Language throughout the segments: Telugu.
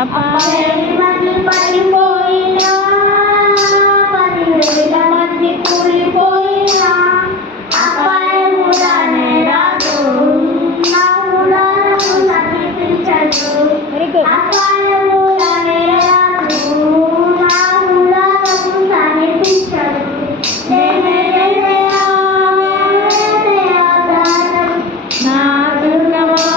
అపాయం మంది పడిపోయినా, 10,000 మంది కూలిపోయినా అపాయము రానే రాదు, నా గుడారము సమీపించదు. అపాయము రానే రాదు, నా గుడారము సమీపించదు. నా దుర్గమా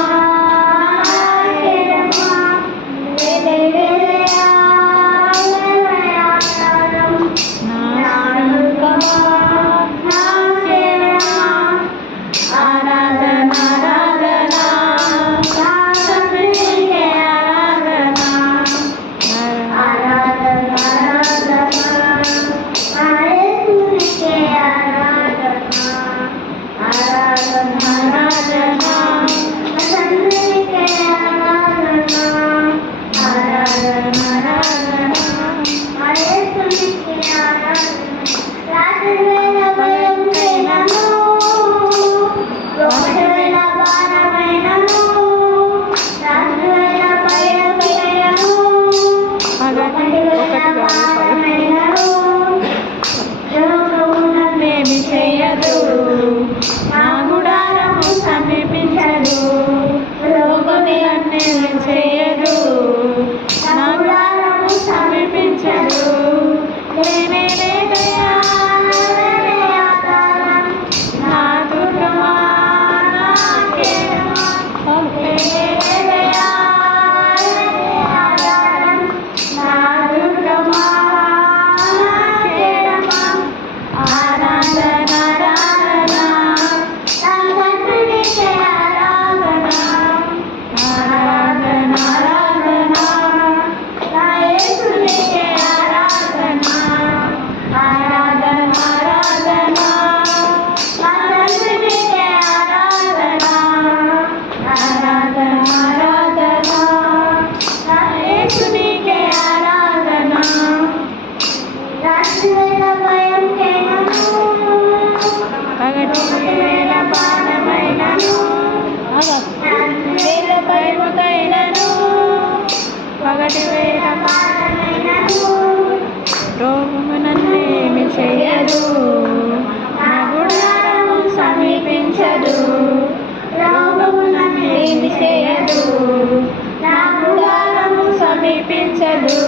నా గుడారము సమీపించదు, లోకమే అన్నేమి చేయదు. నా గుడారము సమీపించదు, నేనే నా దుర్గమా నా కేడమా, నా దుర్గమా నా కేడమా. ఆరాధన రోగము నన్నేమి చేయదు, నా గుడారము సమీపించదు. రోగము నన్నేమి చేయదు, నా గుడారము సమీపించదు.